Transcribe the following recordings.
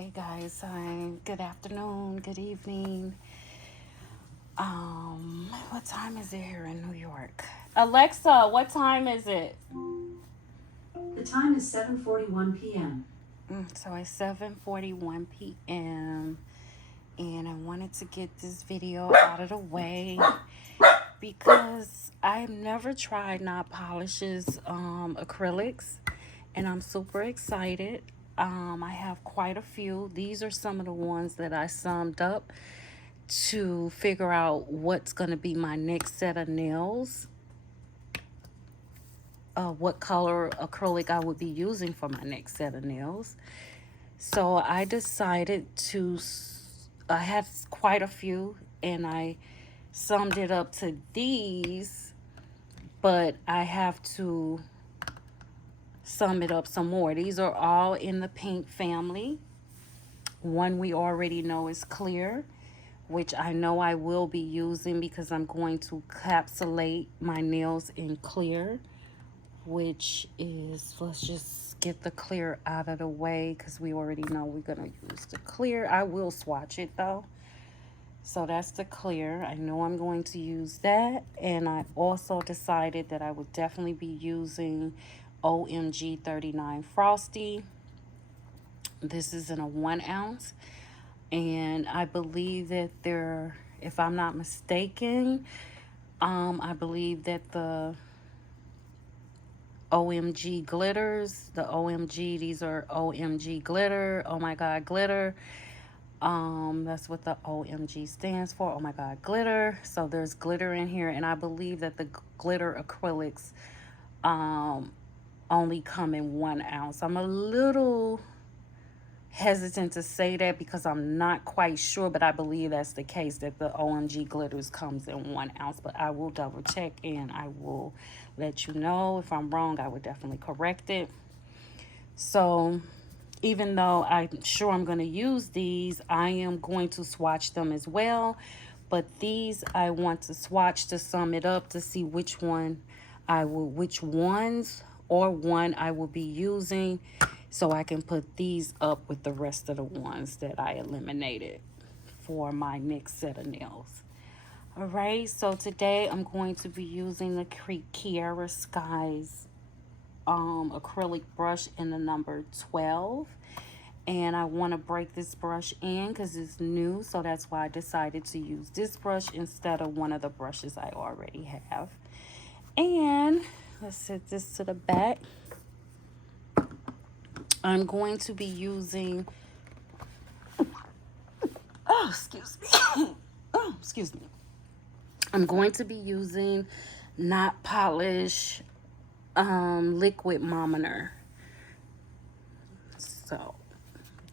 Hey guys, hi. Good afternoon, good evening. What time is it here in New York? Alexa, what time is it? The time is 7:41 p.m. So it's 7:41 p.m. and I wanted to get this video out of the way because I've never tried Not Polish's acrylics, and I'm super excited. I have quite a few. These are some of the ones that I summed up to figure out what's going to be my next set of nails, what color acrylic I would be using for my next set of nails. So I decided to, I had quite a few, and I summed it up to these, but I have to sum it up some more. These are all in the pink family. One we already know is clear, which I know I will be using because I'm going to capsulate my nails in clear, which is, let's just get the clear out of the way because we already know we're going to use the clear. I will swatch it though. So that's the clear. I know I'm going to use that. And I also decided that I would definitely be using OMG 39 Frosty. This is in a 1 ounce. And I believe that they're, if I'm not mistaken, I believe that the OMG glitters, these are OMG glitter, oh my god glitter. That's what the OMG stands for, oh my god glitter. So there's glitter in here, and I believe that the glitter acrylics only come in 1 ounce. I'm a little hesitant to say that because I'm not quite sure, but I believe that's the case, that the OMG glitters comes in 1 ounce. But I will double check and I will let you know. If I'm wrong, I would definitely correct it. So even though I'm sure I'm going to use these, I am going to swatch them as well. But these I want to swatch to sum it up to see which ones I will be using, so I can put these up with the rest of the ones that I eliminated for my next set of nails. All right, so today I'm going to be using the Kiara Skies acrylic brush in the number 12. And I want to break this brush in because it's new, so that's why I decided to use this brush instead of one of the brushes I already have. And let's set this to the back. I'm going to be using, oh, excuse me. Oh, excuse me. I'm going to be using Not Polish liquid monitor. So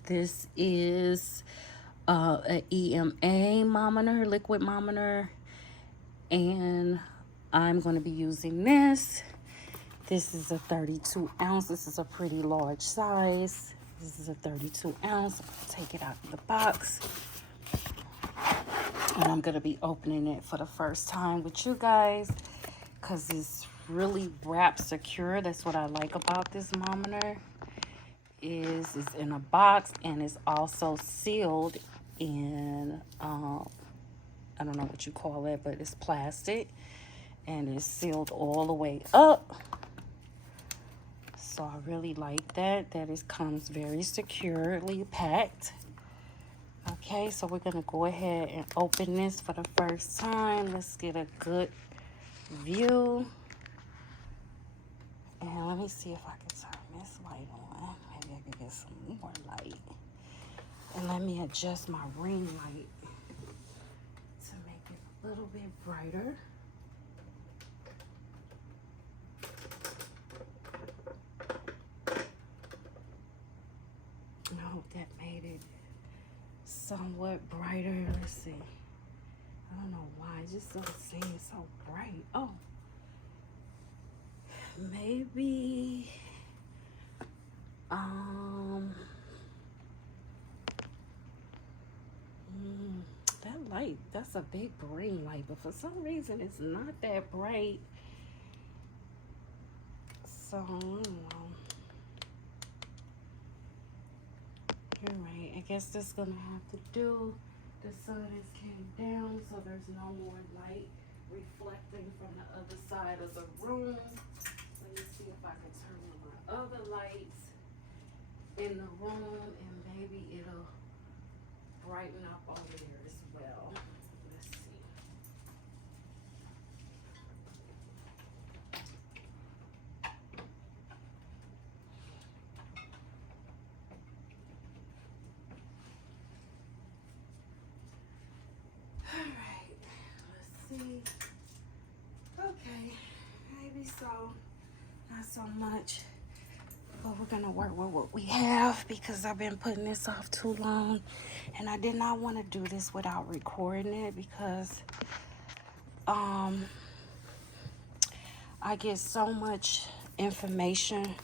this is an EMA monitor, liquid monitor, and I'm going to be using this. This is a 32 ounce. This is a pretty large size. This is a 32 ounce. Take it out of the box. And I'm going to be opening it for the first time with you guys because it's really wrapped secure. That's what I like about this monitor. It's in a box, and it's also sealed in, I don't know what you call it, but it's plastic. And it's sealed all the way up. So I really like that it comes very securely packed. Okay, so we're gonna go ahead and open this for the first time. Let's get a good view. And let me see if I can turn this light on. Maybe I can get some more light. And let me adjust my ring light to make it a little bit brighter. I hope that made it somewhat brighter. Let's see. I don't know why. It just doesn't seem so bright. Oh. Maybe. That light, that's a big green light, but for some reason it's not that bright. So, I don't know. Alright, I guess that's gonna have to do. The sun has came down, so there's no more light reflecting from the other side of the room. Let me see if I can turn on my other lights in the room, and maybe it'll brighten up over there as well. Let's see. Alright, let's see. Okay, maybe so. Not so much. But we're gonna work with what we have because I've been putting this off too long, and I did not want to do this without recording it because I get so much information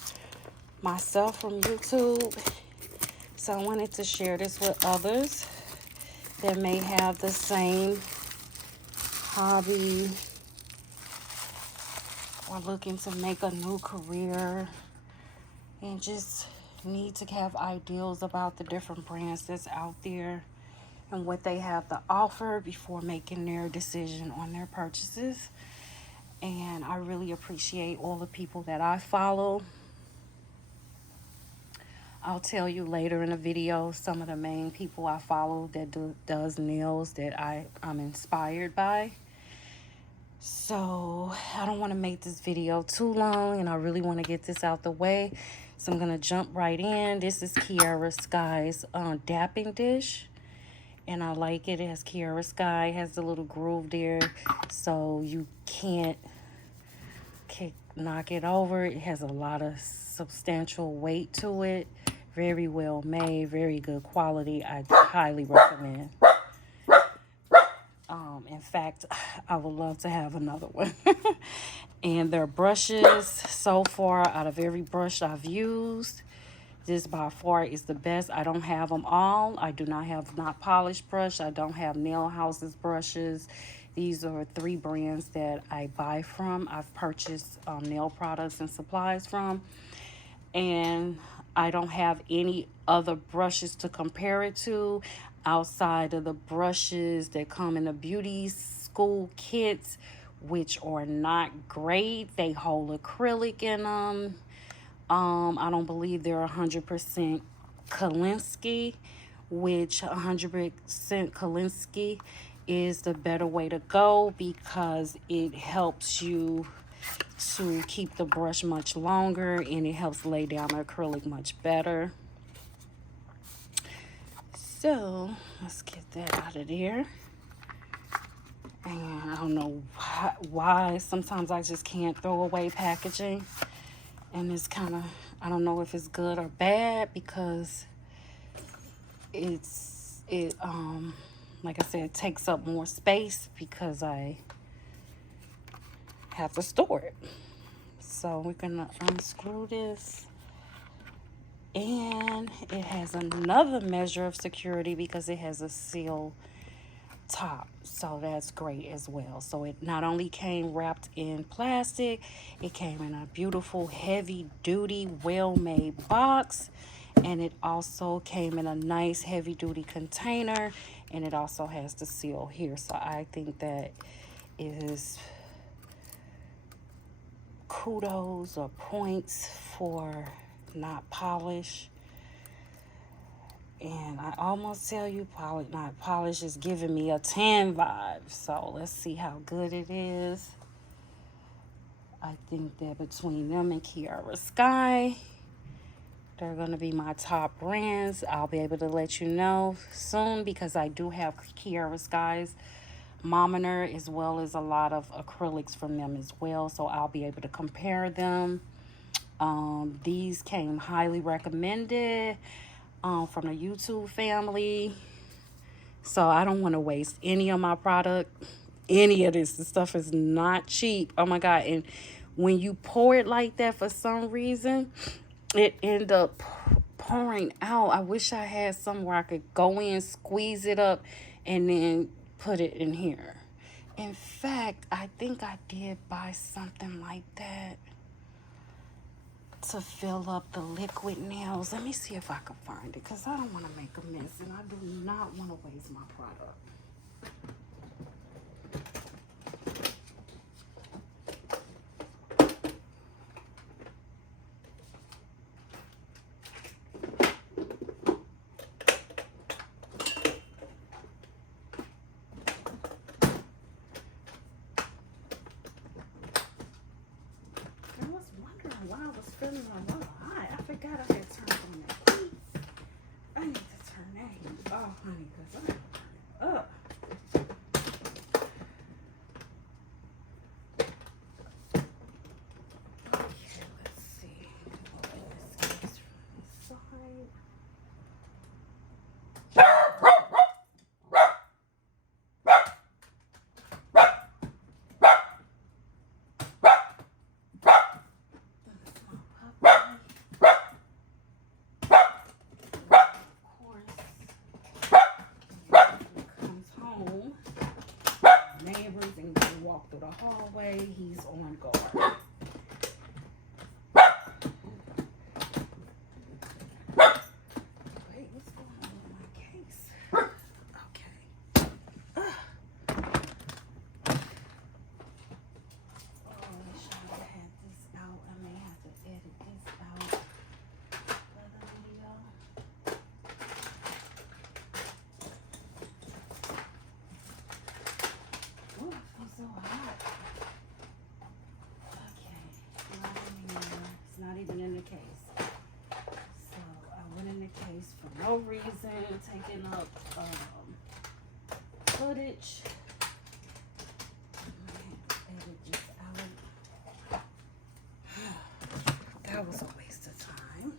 myself from YouTube, so I wanted to share this with others that may have the same hobby or looking to make a new career and just need to have ideals about the different brands that's out there and what they have to offer before making their decision on their purchases. And I really appreciate all the people that I follow. I'll tell you later in the video some of the main people I follow that does nails that I'm inspired by. So I don't want to make this video too long, and I really want to get this out the way. So I'm going to jump right in. This is Kiara Sky's dapping dish. And I like it. It has Kiara Sky. It has the little groove there, so you can't knock it over. It has a lot of substantial weight to it. Very well made, very good quality. I highly recommend. In fact, I would love to have another one. And their brushes, so far, out of every brush I've used, this by far is the best. I don't have them all. I do not have Not Polished brush. I don't have Nail House's brushes. These are 3 brands that I buy from. I've purchased nail products and supplies from. And I don't have any other brushes to compare it to outside of the brushes that come in the beauty school kits, which are not great. They hold acrylic in them. I don't believe they're 100% Kolinsky, which 100% Kolinsky is the better way to go because it helps you to keep the brush much longer, and it helps lay down the acrylic much better. So let's get that out of there. And I don't know why sometimes I just can't throw away packaging, and it's kind of, I don't know if it's good or bad because it like I said, it takes up more space because I have to store it. So we're gonna unscrew this, and it has another measure of security because it has a seal top, so that's great as well. So it not only came wrapped in plastic, it came in a beautiful heavy duty well-made box, and it also came in a nice heavy duty container, and it also has the seal here. So I think that is kudos or points for Not Polish. And I almost tell you, Not Polish is giving me a 10 vibe. So let's see how good it is. I think that between them and Kiara Sky, they're going to be my top brands. I'll be able to let you know soon because I do have Kiara Sky's monomer as well as a lot of acrylics from them as well. So I'll be able to compare them. These came highly recommended from the YouTube family. So I don't want to waste any of my product. Any of this. The stuff is not cheap. Oh my God. And when you pour it like that, for some reason, it end up pouring out. I wish I had somewhere I could go in, squeeze it up, and then put it in here. In fact, I think I did buy something like that. to fill up the liquid nails. Let me see if I can find it, because I don't want to make a mess and I do not want to waste my product. Why I was feeling a little hot. I forgot I had turned on that heat. I need to turn that heat off, honey, because I'm turning up. Okay, let's see. Open this case from the side. Through the hallway, he's on guard. Wait, what's going on with my case? Okay. Oh, I wish I would have had this out. I may have to edit this out for the video. Oh, it feels so hot. Okay, not anymore. It's not even in the case. So I went in the case for no reason, taking up footage. I had to edit this out. That was a waste of time.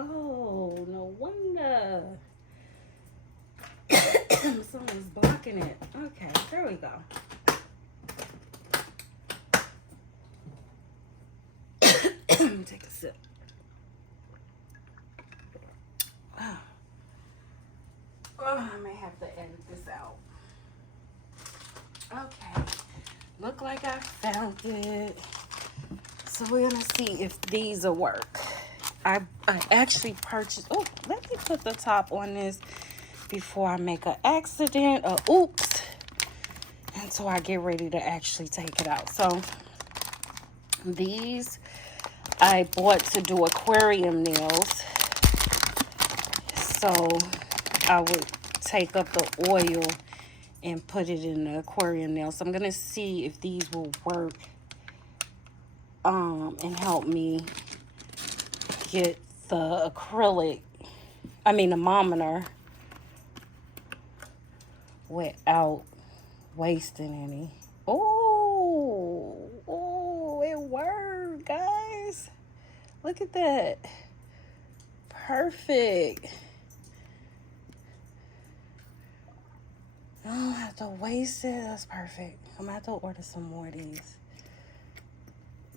Oh, no wonder. Someone's blocking it. Okay, there we go. Take a sip. Oh, I may have to edit this out. Okay, look like I found it. So we're gonna see if these will work. I actually purchased, oh, let me put the top on this before I make an accident or oops, until I get ready to actually take it out. So these I bought to do aquarium nails. So I would take up the oil and put it in the aquarium nails. So I'm gonna see if these will work and help me get the acrylic, the thermometer, without wasting any. Oh, it worked, guys. Look at that. Perfect. I don't have to waste it. That's perfect. I'm gonna have to order some more of these.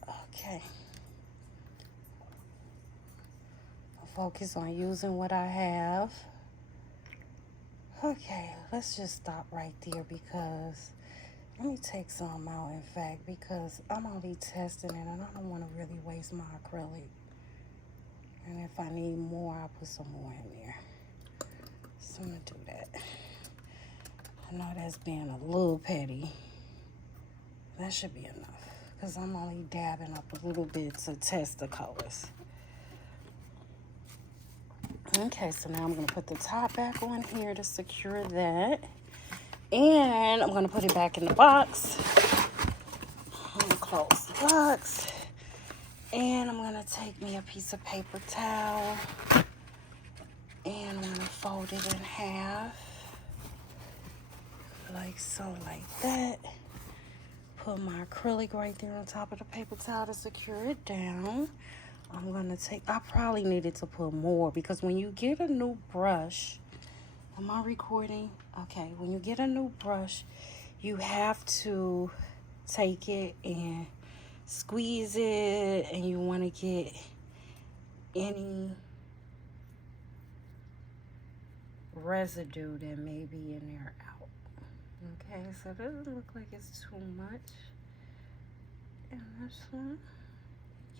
Okay. Focus on using what I have. Okay, let's just stop right there because let me take some out, in fact, because I'm only testing it and I don't want to really waste my acrylic. And if I need more, I'll put some more in there. So I'm gonna do that. I know that's being a little petty. That should be enough because I'm only dabbing up a little bit to test the colors. Okay, so now I'm going to put the top back on here to secure that. And I'm going to put it back in the box. I'm going to close the box. And I'm going to take me a piece of paper towel and I'm going to fold it in half. Like so, like that. Put my acrylic right there on top of the paper towel to secure it down. I'm going to take, I probably needed to put more because when you get a new brush, am I recording? Okay, when you get a new brush, you have to take it and squeeze it, and you want to get any residue that may be in there out. Okay, so it doesn't look like it's too much. And this one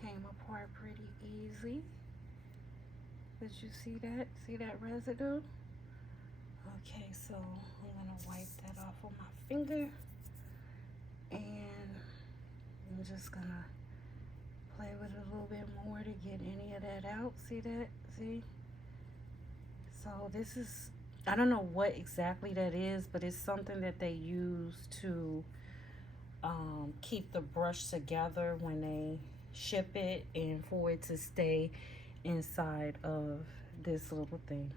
came apart pretty easy. Did you see that? See that residue? Okay, so I'm gonna wipe that off with my finger, and I'm just gonna play with it a little bit more to get any of that out. See that? See? So this is, I don't know what exactly that is, but it's something that they use to keep the brush together when they ship it, and for it to stay inside of this little thing.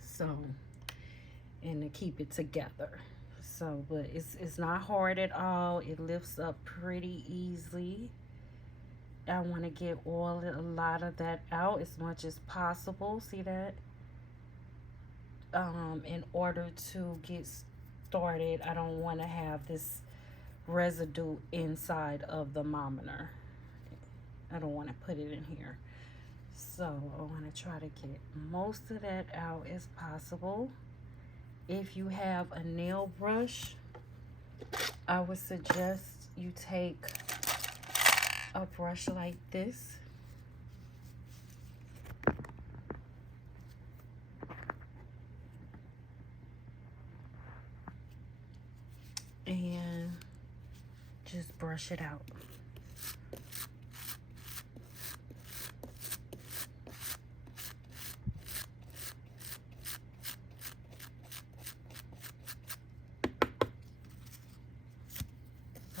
So, and to keep it together. So, but it's not hard at all. It lifts up pretty easily. I want to get a lot of that out as much as possible. See that? In order to get started, I don't want to have this residue inside of the thermometer. I don't want to put it in here. So I want to try to get most of that out as possible. If you have a nail brush, I would suggest you take a brush like this. And just brush it out.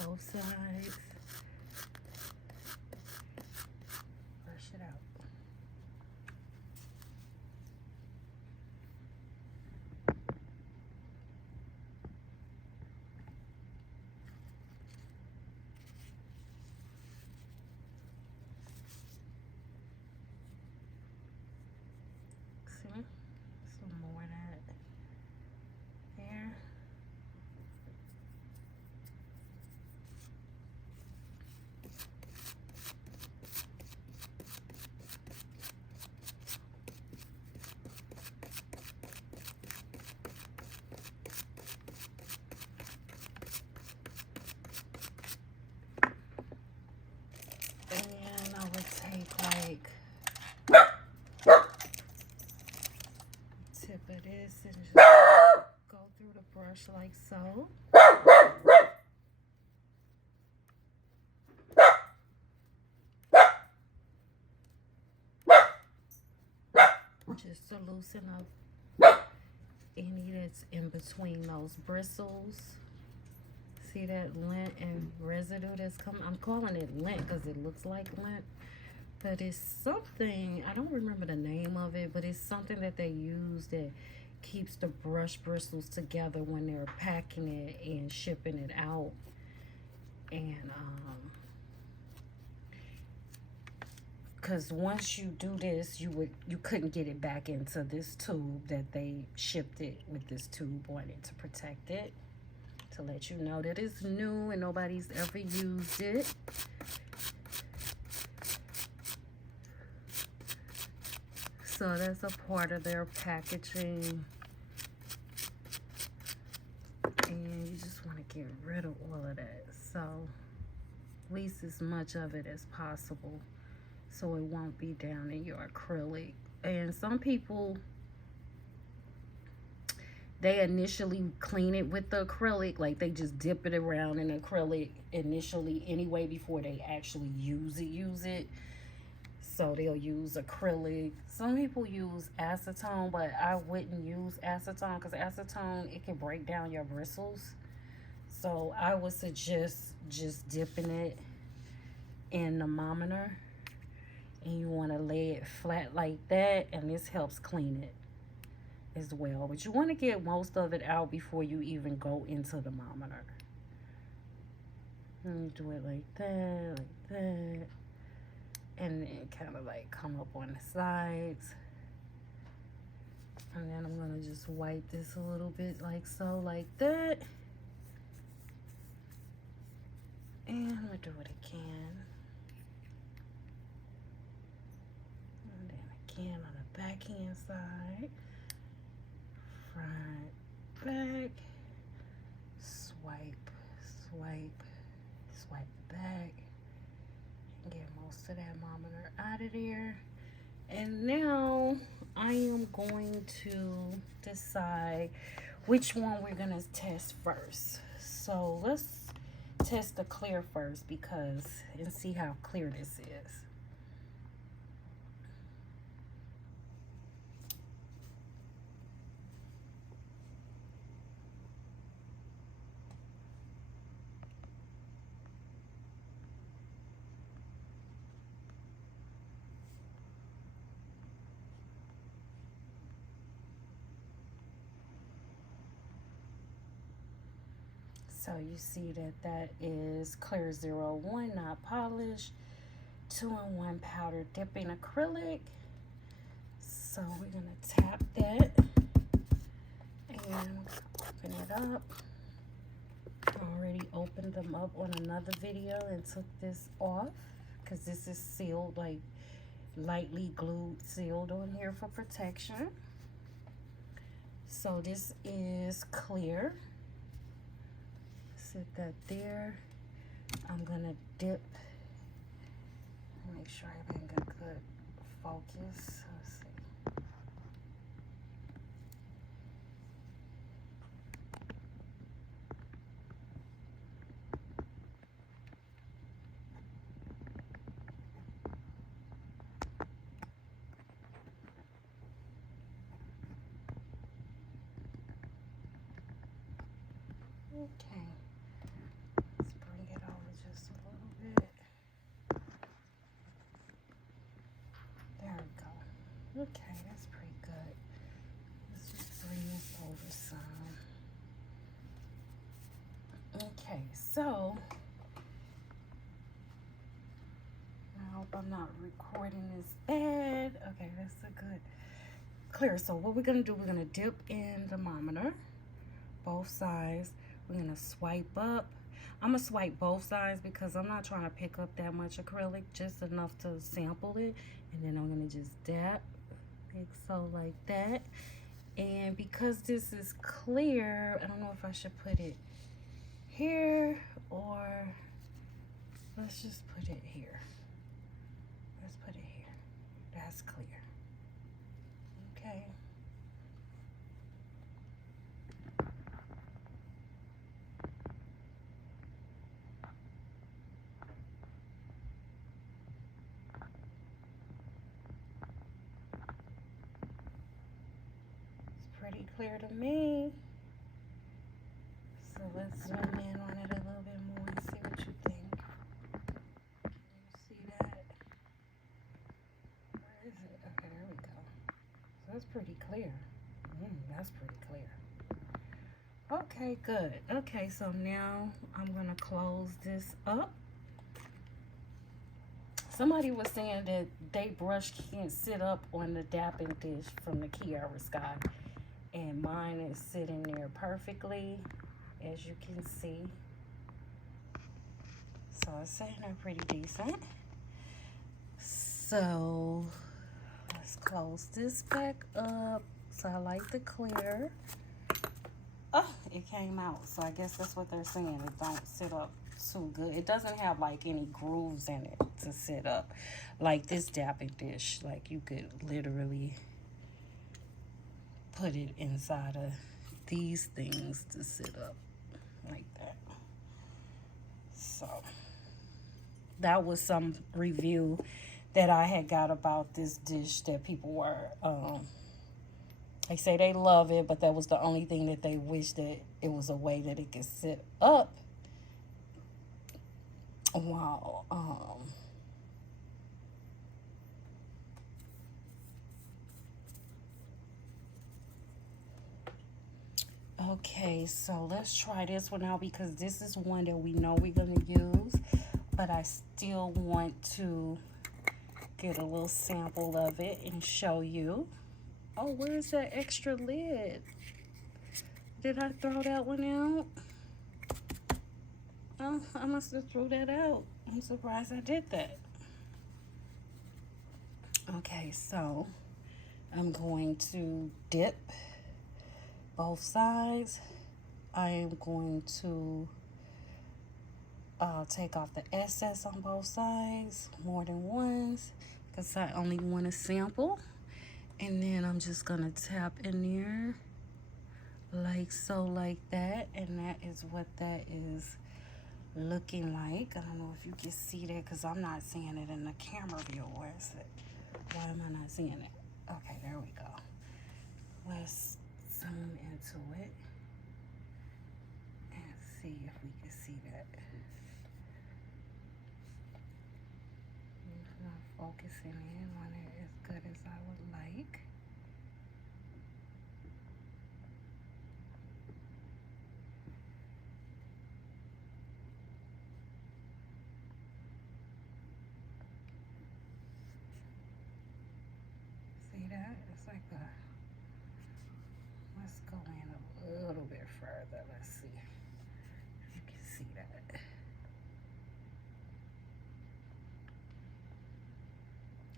Both sides. Brush it out. See? Some more of that there. And I would take like tip of this and just go through the brush like so. Just to loosen up any that's in between those bristles. See that lint and residue that's coming? I'm calling it lint because it looks like lint, but it's something, I don't remember the name of it, but it's something that they use that keeps the brush bristles together when they're packing it and shipping it out. And because once you do this, you couldn't get it back into this tube that they shipped it with, this tube on it to protect it, to let you know that it's new and nobody's ever used it. So that's a part of their packaging, and you just want to get rid of all of that, so at least as much of it as possible, so it won't be down in your acrylic. And some people, they initially clean it with the acrylic, like they just dip it around in acrylic initially anyway before they actually use it. So they'll use acrylic. Some people use acetone, but I wouldn't use acetone because acetone, it can break down your bristles. So I would suggest just dipping it in the thermometer, and you want to lay it flat like that, and this helps clean it as well. But you want to get most of it out before you even go into the thermometer. And you do it like that, and then kind of like come up on the sides. And then I'm gonna just wipe this a little bit like so, like that. And I'm gonna do it again. And then again on the back hand side. Front, back. Swipe, swipe, swipe the back. And get most of that thermometer out of there. And now I am going to decide which one we're going to test first. So let's test the clear first and see how clear this is. So you see that is clear 01, not polished, 2-in-1 powder dipping acrylic. So we're gonna tap that and open it up. I already opened them up on another video and took this off because this is sealed, like lightly glued, sealed on here for protection. So this is clear. Sit that there. I'm gonna dip. Make sure everything got good focus. Let's see. Okay. Let's bring it over just a little bit. There we go. Okay, that's pretty good. Let's just bring this over some. Okay, so I hope I'm not recording this bad. Okay, that's a good clear. So what we're gonna do, we're gonna dip in the thermometer, both sides. We're gonna swipe up. I'm gonna swipe both sides because I'm not trying to pick up that much acrylic, just enough to sample it. And then I'm gonna just dab, like so, like that. And because this is clear, I don't know if I should put it here or let's just put it here. Let's put it here. That's clear. Okay. Pretty clear to me. So let's zoom in on it a little bit more and see what you think. You see that? Where is it? Okay, there we go. So that's pretty clear. That's pretty clear. Okay, good. Okay, so now I'm gonna close this up. Somebody was saying that they brush can't sit up on the dapping dish from the QCRAFTY. And mine is sitting there perfectly, as you can see. So it's sitting there pretty decent. So let's close this back up. So I like the clear. Oh, it came out. So I guess that's what they're saying. It don't sit up too good. It doesn't have like any grooves in it to sit up. Like this dapping dish. Like you could literally put it inside of these things to sit up like that. So that was some review that I had got about this dish that people were they say they love it, but that was the only thing that they wish that it was a way that it could sit up while Okay, so let's try this one out because this is one that we know we're going to use, but I still want to get a little sample of it and show you. Oh, where's that extra lid? Did I throw that one out? Oh, I must have threw that out. I'm surprised I did that. Okay, so I'm going to dip both sides. I am going to take off the excess on both sides, more than once, because I only want a sample. And then I'm just gonna tap in there like so, like that, and that is what that is looking like. I don't know if you can see that because I'm not seeing it in the camera view. Where is it? Why am I not seeing it? Okay, there we go. Let's zoom into it and see if we can see that. It's not focusing in on it as good as I would like. See that? It's like a, let's go in a little bit further. Let's see if you can see that.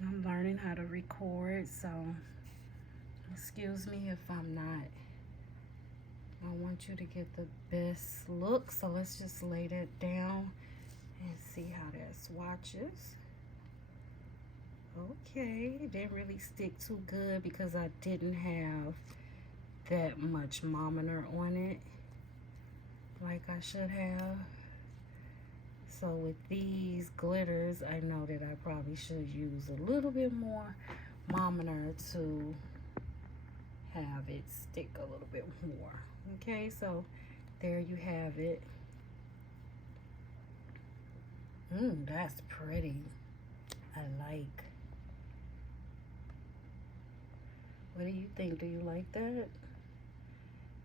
I'm learning how to record, so excuse me if I'm not. I want you to get the best look, so let's just lay that down and see how that swatches. Okay, it didn't really stick too good because I didn't have that much mometer on it like I should have. So with these glitters, I know that I probably should use a little bit more mometer to have it stick a little bit more. Okay, so there you have it. That's pretty. I like. What do you think? Do you like that?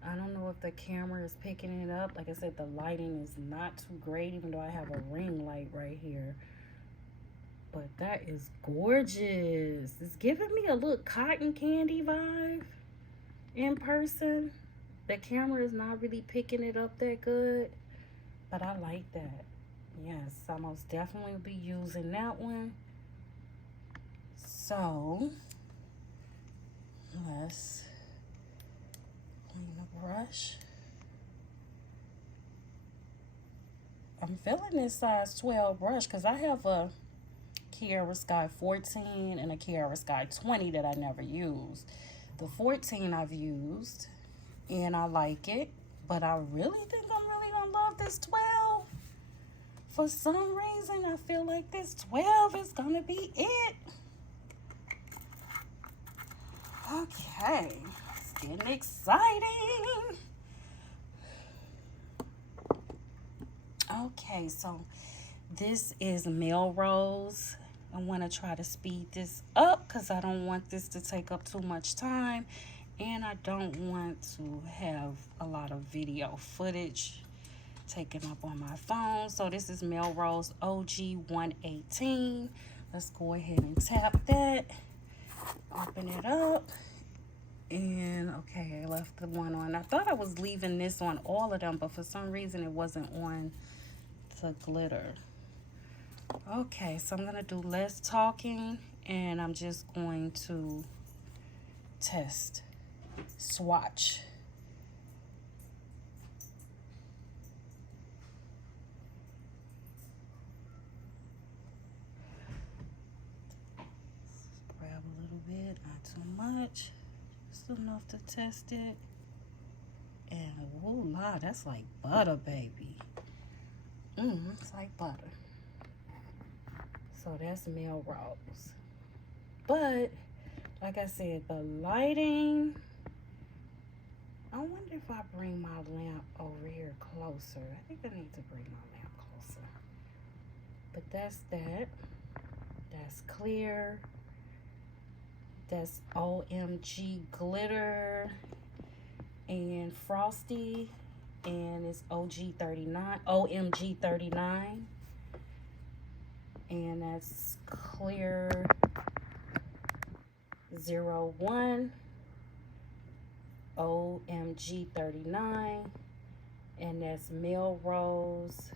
I don't know if the camera is picking it up. Like I said, the lighting is not too great, even though I have a ring light right here. But that is gorgeous. It's giving me a little cotton candy vibe in person. The camera is not really picking it up that good, but I like that. Yes, I most definitely will be using that one. So let's clean the brush. I'm feeling this size 12 brush because I have a QCRAFTY 14 and a QCRAFTY 20 that I never used. The 14 I've used and I like it, but I really think I'm really gonna love this 12. For some reason, I feel like this 12 is gonna be it. Okay, it's getting exciting. Okay, so this is Melrose. I want to try to speed this up because I don't want this to take up too much time, and I don't want to have a lot of video footage taken up on my phone. So this is Melrose OG 118. Let's go ahead and tap that, open it up, and okay, I left the one on. I thought I was leaving this on all of them, but for some reason it wasn't on the glitter. Okay, so I'm gonna do less talking and I'm just going to test, swatch. Grab a little bit, not too much, just enough to test it. And oh la, that's like butter, baby. It's like butter. So that's Melrose. But like I said, the lighting, I wonder if I bring my lamp over here closer. I think I need to bring my lamp closer. But that's that. That's clear. That's OMG glitter. and Frosty, and it's OMG 39, and that's Clear 01, OMG 39, and that's Melrose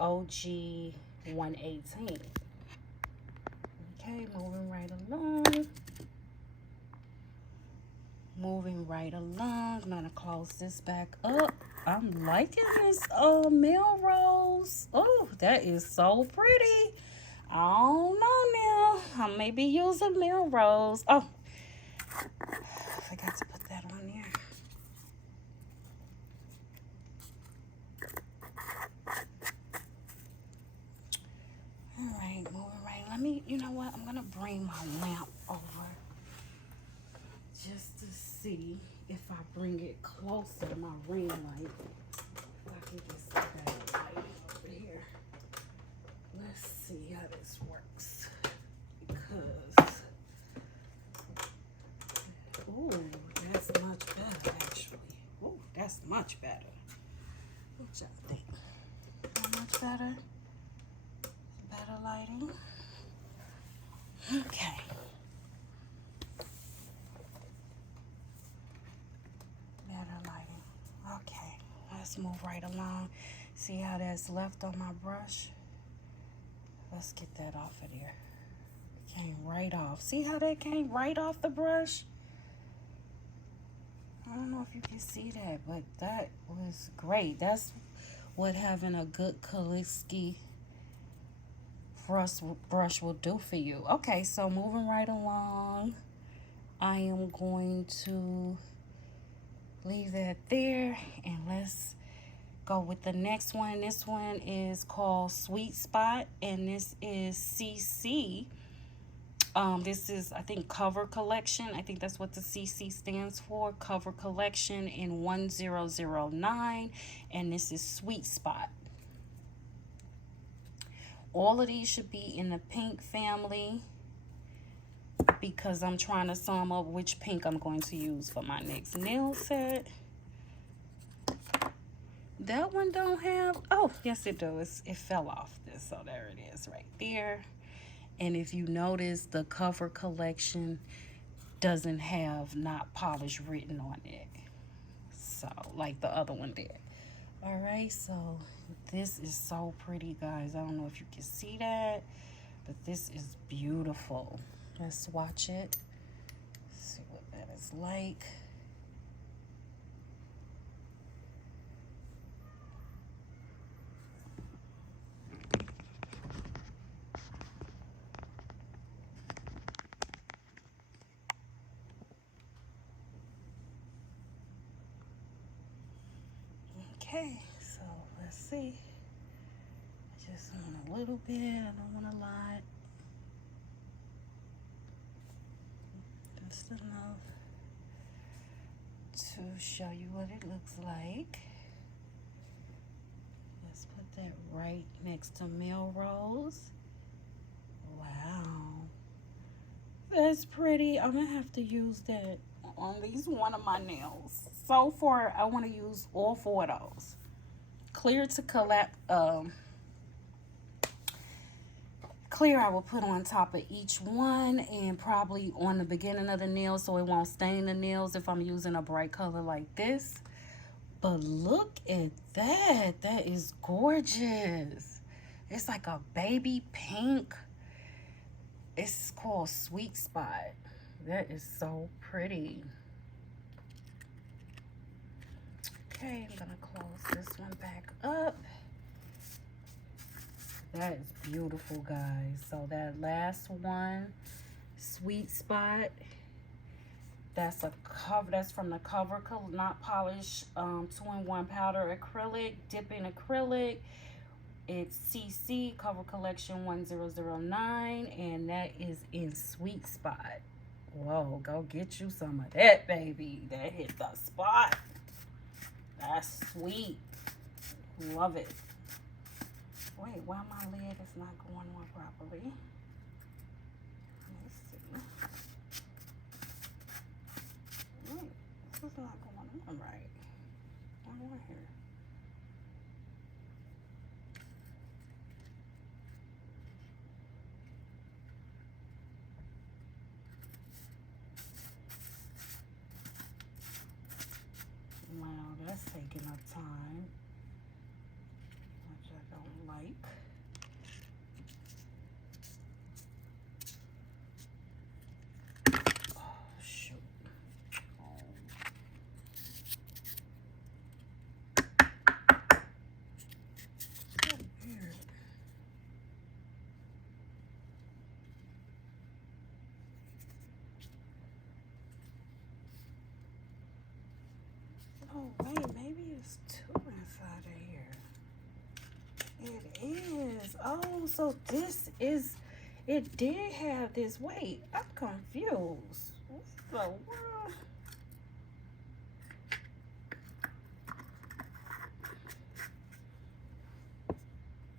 OG 118. Okay, moving right along. Moving right along. I'm gonna close this back up. I'm liking this Melrose. Oh, that is so pretty. I don't know now. I may be using Melrose. Oh, I forgot to put that on there. All right, moving right. Let me, you know what? I'm gonna bring my lamp over just to see if I bring it closer to my ring light. If I can get some better light over here. Let's see how this works. Because, ooh, that's much better actually. Ooh, that's much better. What y'all think? How much better? Better lighting? Okay. Better lighting. Okay, let's move right along. See how that's left on my brush? Let's get that off of there. It came right off. See how that came right off the brush? I don't know if you can see that, but that was great. That's what having a good Kalisky brush will do for you. Okay, so moving right along, I am going to leave that there, and let's go with the next one. This one is called Sweet Spot, and this is CC. This is, I think, Cover Collection. I think that's what the CC stands for, Cover Collection in 1009, and this is Sweet Spot. All of these should be in the pink family because I'm trying to sum up which pink I'm going to use for my next nail set. That one don't have, oh, yes it does. It fell off this, so there it is right there. And if you notice, the Cover Collection doesn't have Not Polish written on it. So, like the other one did. All right, so this is so pretty, guys. I don't know if you can see that, but this is beautiful. Let's swatch it. See what that is like. Okay, so let's see. I just want a little bit, I don't want a lot. Just enough to show you what it looks like. Let's put that right next to Melrose. Wow. That's pretty. I'm gonna have to use that on at least one of my nails. So far, I want to use all four of those. Clear to collect, clear I will put on top of each one, and probably on the beginning of the nail so it won't stain the nails if I'm using a bright color like this. But look at that. That is gorgeous. It's like a baby pink. It's called Sweet Spot. That is so pretty. Okay, I'm gonna close this one back up. That is beautiful, guys. So that last one, Sweet Spot, that's from the Cover Not Polish 2-in-1 powder acrylic, dipping acrylic. It's CC Cover Collection 1009, and that is in Sweet Spot. Whoa, go get you some of that, baby. That hit the spot. That's sweet. Love it. Wait, why my lid is not going on properly? Let me see. Wait, All right. One more here. Wow, that's taking up time, which I don't like. Oh, shoot. So weird. Oh, wait, maybe it's two inside of here. It is. Oh, so this is, it did have this. Wait, I'm confused. What the world?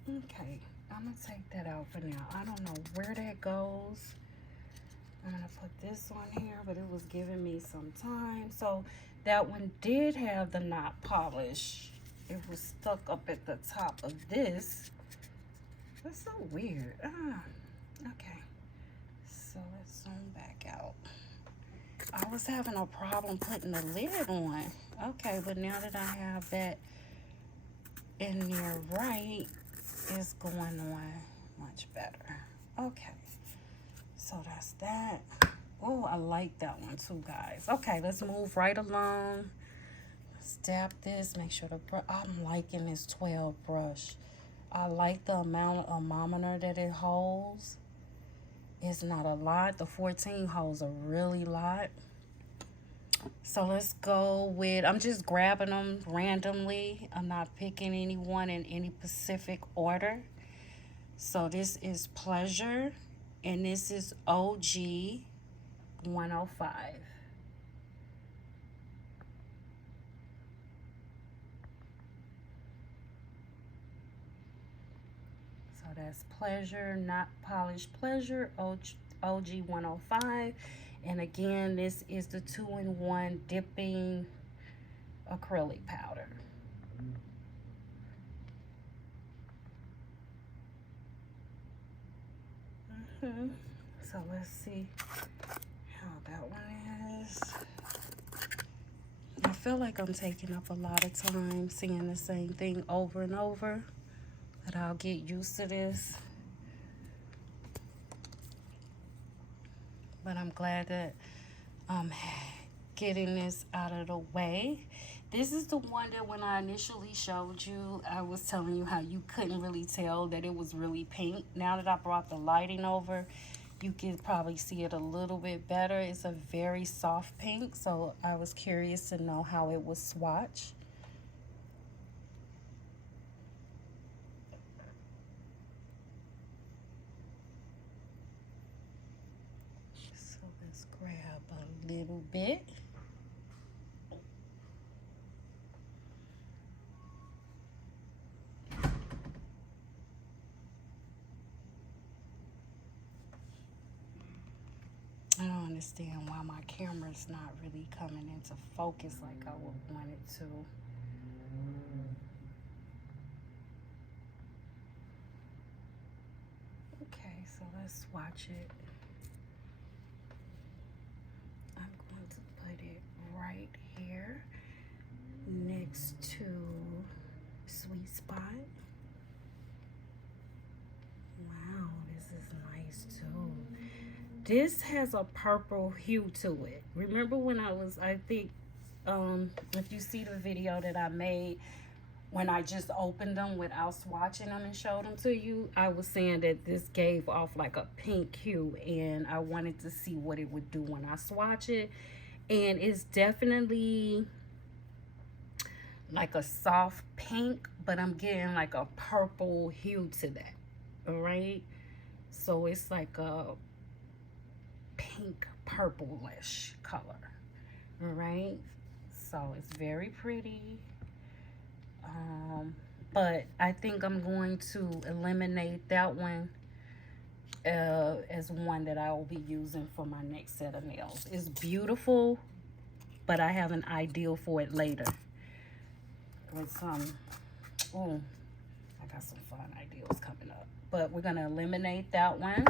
Okay, I'm gonna take that out for now. I don't know where that goes. I'm gonna put this on here, but it was giving me some time. So that one did have the not polish. It was stuck up at the top of this. That's so weird. Okay. So let's zoom back out. I was having a problem putting the lid on. Okay, but now that I have that in there right, it's going on much better. Okay. So that's that. Oh, I like that one too, guys. Okay, let's move right along. Let's dab this. Make sure the brush. I'm liking this 12 brush. I like the amount of thermometer that it holds. It's not a lot. The 14 holds a really lot. So let's go with, I'm just grabbing them randomly. I'm not picking anyone in any specific order. So this is Pleasure, and this is OG 105. So that's Pleasure Not Polish Pleasure, OG 105. And again, this is the 2-in-1 dipping acrylic powder. So let's see how that one is. I feel like I'm taking up a lot of time seeing the same thing over and over, but I'll get used to this. But I'm glad that I'm getting this out of the way. This is the one that when I initially showed you, I was telling you how you couldn't really tell that it was really pink. Now that I brought the lighting over, you can probably see it a little bit better. It's a very soft pink, so I was curious to know how it would swatch. So let's grab a little bit. I don't understand why my camera's not really coming into focus like I would want it to. Okay, so let's swatch it. I'm going to put it right here next to Sweet Spot. Wow, this is nice too. This has a purple hue to it. Remember when I think, if you see the video that I made when I just opened them without swatching them and showed them to you, I was saying that this gave off like a pink hue, and I wanted to see what it would do when I swatch it. And it's definitely like a soft pink, but I'm getting like a purple hue to that. All right, so it's like a pink purplish color. All right, so it's very pretty. But I think I'm going to eliminate that one as one that I will be using for my next set of nails. It's beautiful, but I have an ideal for it later. With some, oh, I got some fun ideals coming up. But we're going to eliminate that one.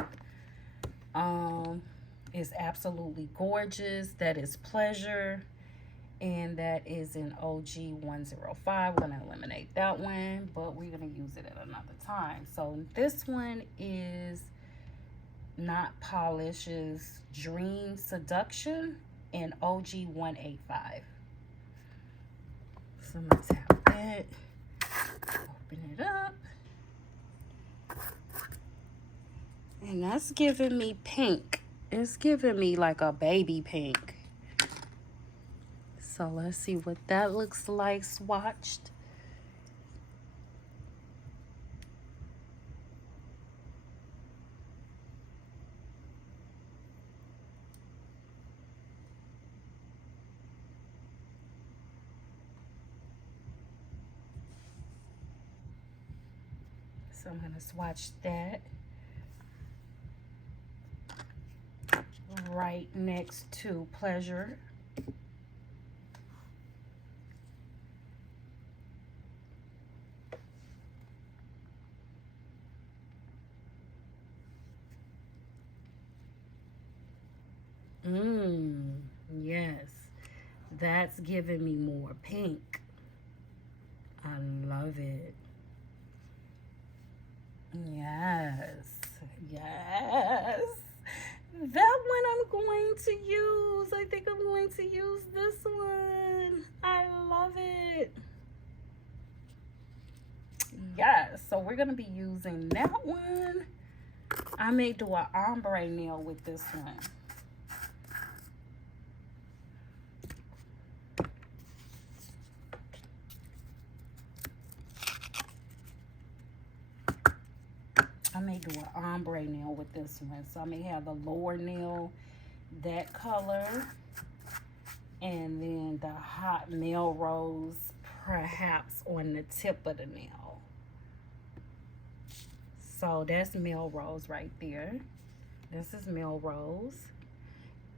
It's absolutely gorgeous. That is Pleasure. And that is in OG 105. We're going to eliminate that one, but we're going to use it at another time. So this one is Not Polish's Dream Seduction in OG 185. So I'm going to tap that. Open it up. And that's giving me pink. It's giving me like a baby pink. So let's see what that looks like swatched. So I'm going to swatch that right next to Pleasure. Yes, that's giving me more pink. I love it. Yes, yes. That one I'm going to use. I think I'm going to use this one. I love it. Yes, so we're going to be using that one. I may do an ombre nail with this one. I may do an ombre nail with this one. So I may have the lower nail that color. And then the hot Melrose perhaps on the tip of the nail. So that's Melrose right there. This is Melrose.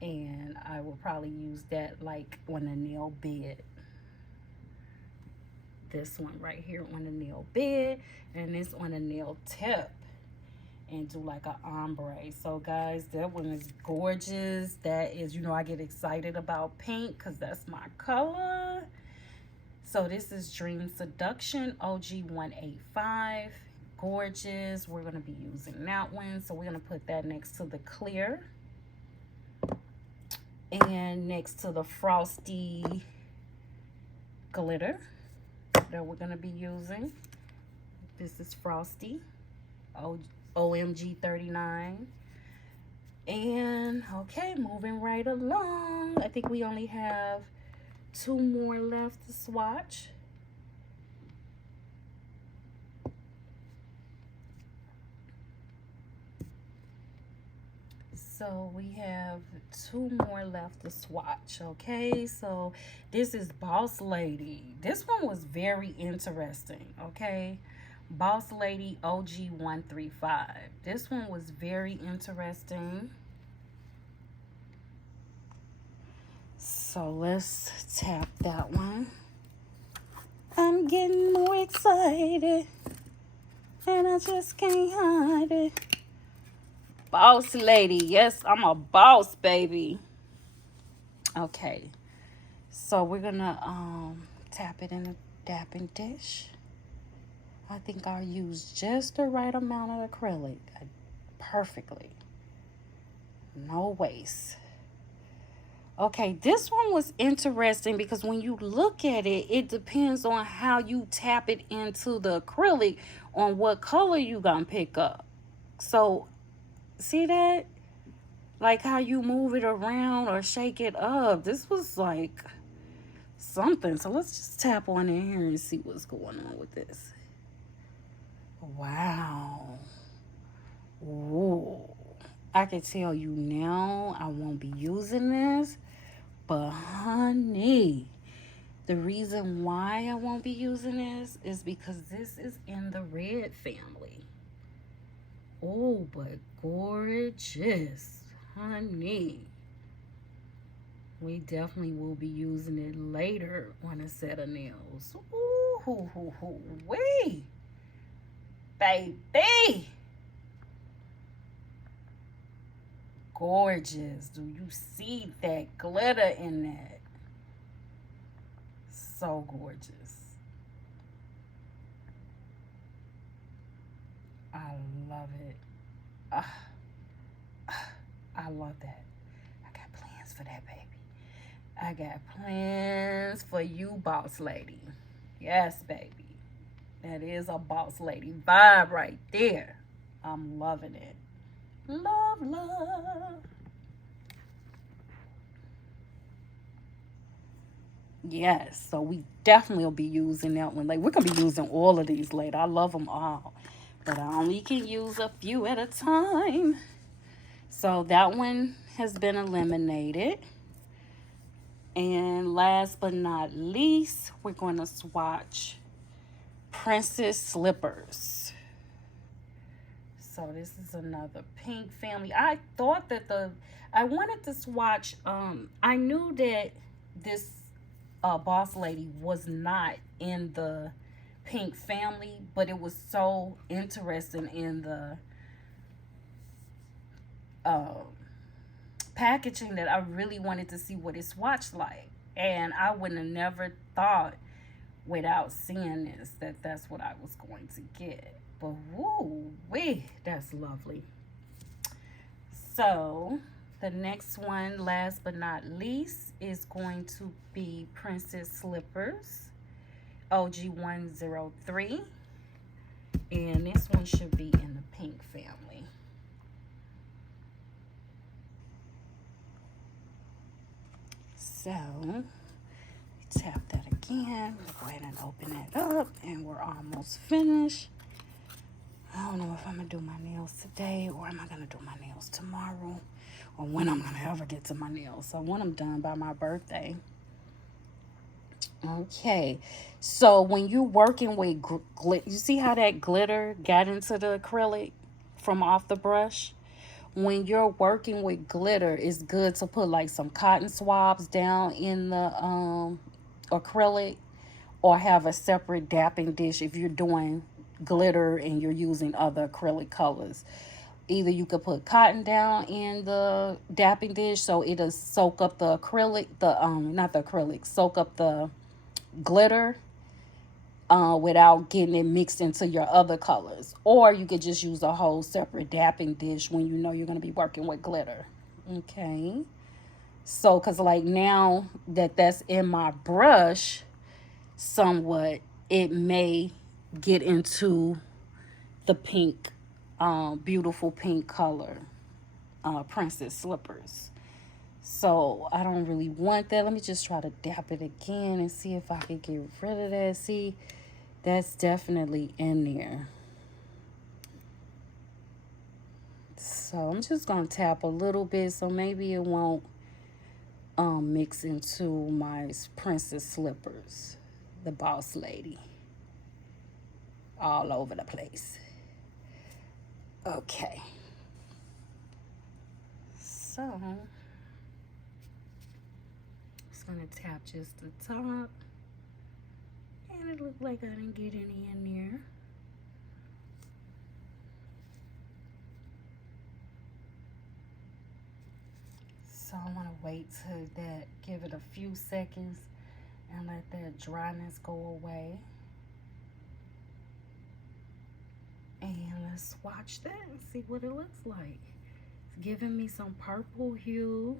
And I will probably use that like on the nail bed. This one right here on the nail bed. And this on the nail tip. And do like an ombre. So guys, that one is gorgeous. That is, you know, I get excited about pink because that's my color. So this is Dream Seduction OG 185. Gorgeous. We're going to be using that one. So we're going to put that next to the clear. And next to the Frosty glitter that we're going to be using. This is Frosty. OMG 39. And okay, moving right along. I think we only have 2 more left to swatch. So we have 2 more left to swatch. Okay, so this is Boss Lady. This one was very interesting. Okay, Boss Lady OG 135. This one was very interesting. So let's tap that one. I'm getting more excited and I just can't hide it. Boss Lady. Yes, I'm a boss, baby. Okay. So we're gonna tap it in a dapping dish. I think I'll use just the right amount of acrylic. Perfectly. No waste. Okay, this one was interesting because when you look at it, it depends on how you tap it into the acrylic on what color you gonna pick up. So, see that? Like how you move it around or shake it up. This was like something. So let's just tap on in here and see what's going on with this. Wow. Ooh. I can tell you now I won't be using this. But honey, the reason why I won't be using this is because this is in the red family. Oh, but gorgeous. Honey. We definitely will be using it later on a set of nails. Ooh, hoo, hoo, hoo, wee. Baby. Gorgeous. Do you see that glitter in that? So gorgeous. I love it. I love that. I got plans for that, baby. I got plans for you, boss lady. Yes, baby. That is a boss lady vibe right there. I'm loving it. Love, love. Yes, so we definitely will be using that one. Like, we're going to be using all of these later. I love them all. But I only can use a few at a time. So that one has been eliminated. And last but not least, we're going to swatch Princess Slippers. So this is another pink family. I thought that I wanted to swatch, I knew that this boss lady was not in the pink family, but it was so interesting in the packaging that I really wanted to see what it swatched like. And I wouldn't have never thought without seeing this that that's what I was going to get. But woo wee, that's lovely. So the next one, last but not least, is going to be Princess Slippers OG103. And this one should be in the pink family. So tap that again. We'll go ahead and open that up, and we're almost finished. I don't know if I'm gonna do my nails today or am I gonna do my nails tomorrow or when I'm gonna ever get to my nails. So I want them done by my birthday. Okay, so when you're working with glitter, you see how that glitter got into the acrylic from off the brush? When you're working with glitter, it's good to put like some cotton swabs down in the acrylic, or have a separate dapping dish if you're doing glitter and you're using other acrylic colors. Either you could put cotton down in the dapping dish so it'll soak up the acrylic, not the acrylic, soak up the glitter without getting it mixed into your other colors. Or you could just use a whole separate dapping dish when you know you're going to be working with glitter. Okay. So, because like now that that's in my brush somewhat, it may get into the pink, beautiful pink color, Princess Slippers. So I don't really want that. Let me just try to dap it again and see if I can get rid of that. See, that's definitely in there. So I'm just going to tap a little bit so maybe it won't mix into my Princess Slippers, the boss lady, all over the place. Okay. So just going to tap just the top. And it looked like I didn't get any in there. So I want to wait till that, give it a few seconds and let that dryness go away. And let's swatch that and see what it looks like. It's giving me some purple hue.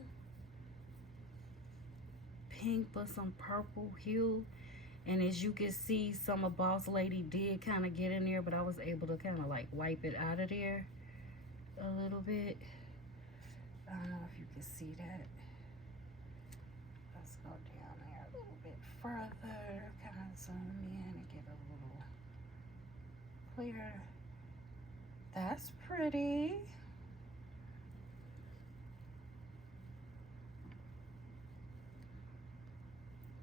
Pink, but some purple hue. And as you can see, some of Boss Lady did kind of get in there, but I was able to kind of like wipe it out of there a little bit. I don't know if you can see that. Let's go down there a little bit further, kind of zoom in and get a little clearer. That's pretty.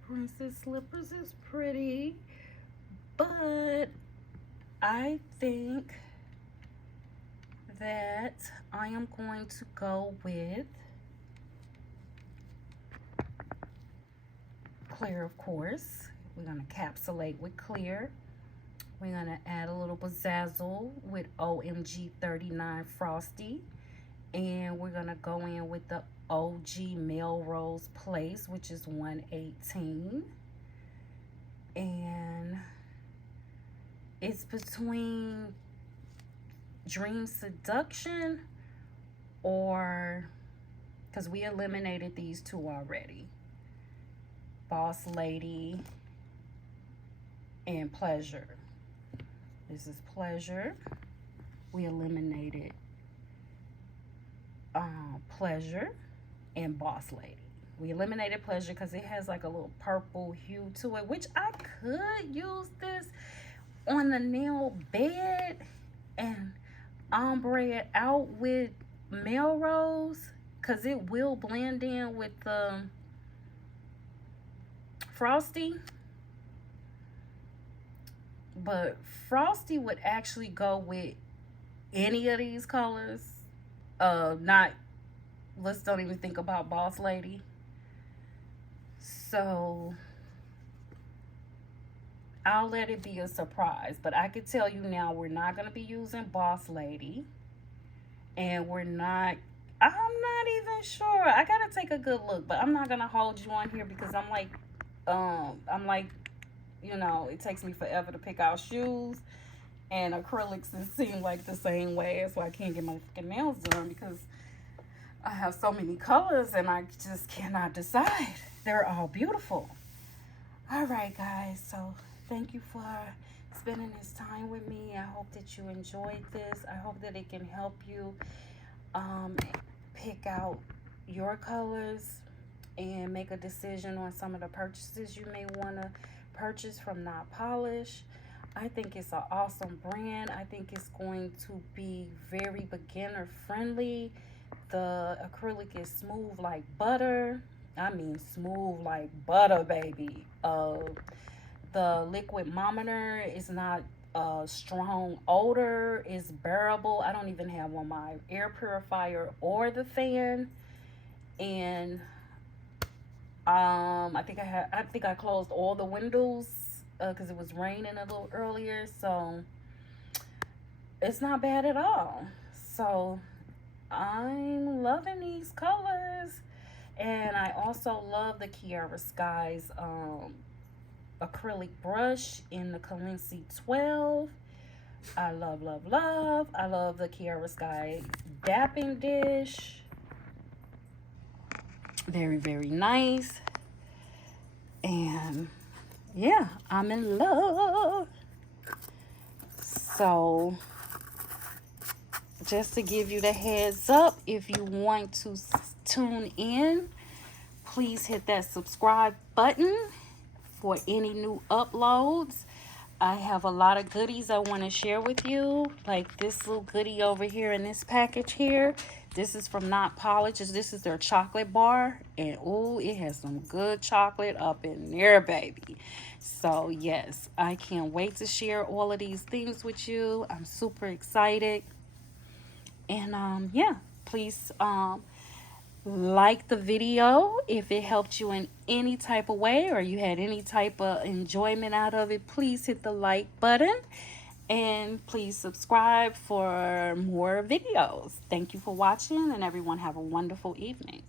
Princess Slippers is pretty, but I think that I am going to go with clear, of course. We're going to encapsulate with clear. We're going to add a little bezazzle with OMG 39 Frosty. And we're going to go in with the OG Melrose Place, which is 118. And it's between Dream Seduction or, because we eliminated these two already, Boss Lady and Pleasure. This is Pleasure. We eliminated Pleasure and Boss Lady. We eliminated Pleasure because it has like a little purple hue to it, which I could use this on the nail bed and ombre it out with Melrose, because it will blend in with the Frosty. But Frosty would actually go with any of these colors. Let's don't even think about Boss Lady. So I'll let it be a surprise. But I can tell you now, we're not going to be using Boss Lady. And I'm not even sure. I got to take a good look. But I'm not going to hold you on here because I'm like, you know, it takes me forever to pick out shoes. And acrylics seem like the same way. So I can't get my fucking nails done because I have so many colors and I just cannot decide. They're all beautiful. All right, guys. So thank you for spending this time with me. I hope that you enjoyed this. I hope that it can help you pick out your colors and make a decision on some of the purchases you may want to purchase from Not Polish. I think it's an awesome brand. I think it's going to be very beginner friendly. The acrylic is smooth like butter. I mean smooth like butter, baby. The liquid monitor is not a strong odor. It's bearable. I don't even have on my air purifier or the fan. And I think I closed all the windows because it was raining a little earlier, so it's not bad at all. So I'm loving these colors, and I also love the Kiara Skies acrylic brush in the Calency 12. I love, love, love. I love the Kiara Sky dapping dish. Very, very nice. And yeah, I'm in love. So just to give you the heads up, if you want to tune in, please hit that subscribe button for any new uploads. I have a lot of goodies I want to share with you, like this little goodie over here in this package here. This is from Not Polish. This is their chocolate bar, and oh, it has some good chocolate up in there, baby. So yes, I can't wait to share all of these things with you. I'm super excited. And yeah, please like the video if it helped you in any type of way or you had any type of enjoyment out of it. Please hit the like button and please subscribe for more videos. Thank you for watching, and everyone have a wonderful evening.